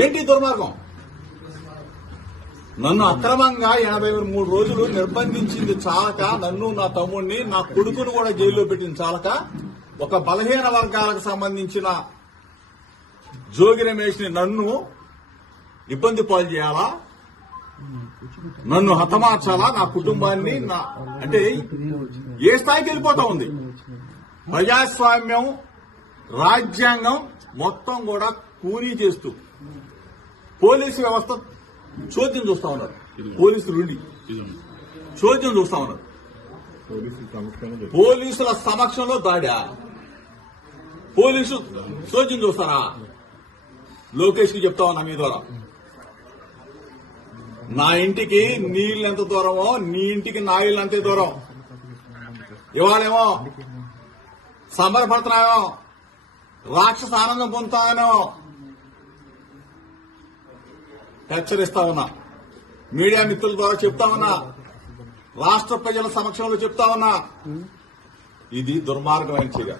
ఏంటి దుర్మార్గం? నన్ను అక్రమంగా 83 రోజులు నిర్బంధించింది చాలక, నన్ను నా తమ్ముడిని నా కొడుకును కూడా జైల్లో పెట్టింది చాలక, ఒక బలహీన వర్గాలకు సంబంధించిన జోగి రమేష్ ని నన్ను ఇబ్బంది పాలు చేయాలా, నన్ను హతమార్చాలా, నా కుటుంబాన్ని అంటే ఏ స్థాయికి వెళ్ళిపోతా ఉంది? ప్రజాస్వామ్యం, రాజ్యాంగం మొత్తం కూడా కూనీ చేస్తూ పోలీసు వ్యవస్థ చోద్యం చూస్తా ఉన్నారు. పోలీసులు చోద్యం చూస్తా ఉన్నారు. పోలీసుల సమక్షంలో దాడా? పోలీసు చోద్యం చూస్తారా? లోకేష్ కి చెప్తా ఉన్నా మీ ద్వారా, నా ఇంటికి నీళ్ళు ఎంత దూరమో నీ ఇంటికి నా ఇల్లు అంతే దూరం. ఇవాళేమో సంబరపడుతున్నాయో, రాక్షస ఆనందం పొందుతానో హెచ్చరిస్తా ఉన్నా. మీడియా మిత్రుల ద్వారా చెప్తా ఉన్నా, రాష్ట్ర ప్రజల సమక్షంలో చెప్తా ఉన్నా, ఇది దుర్మార్గమైన చర్య.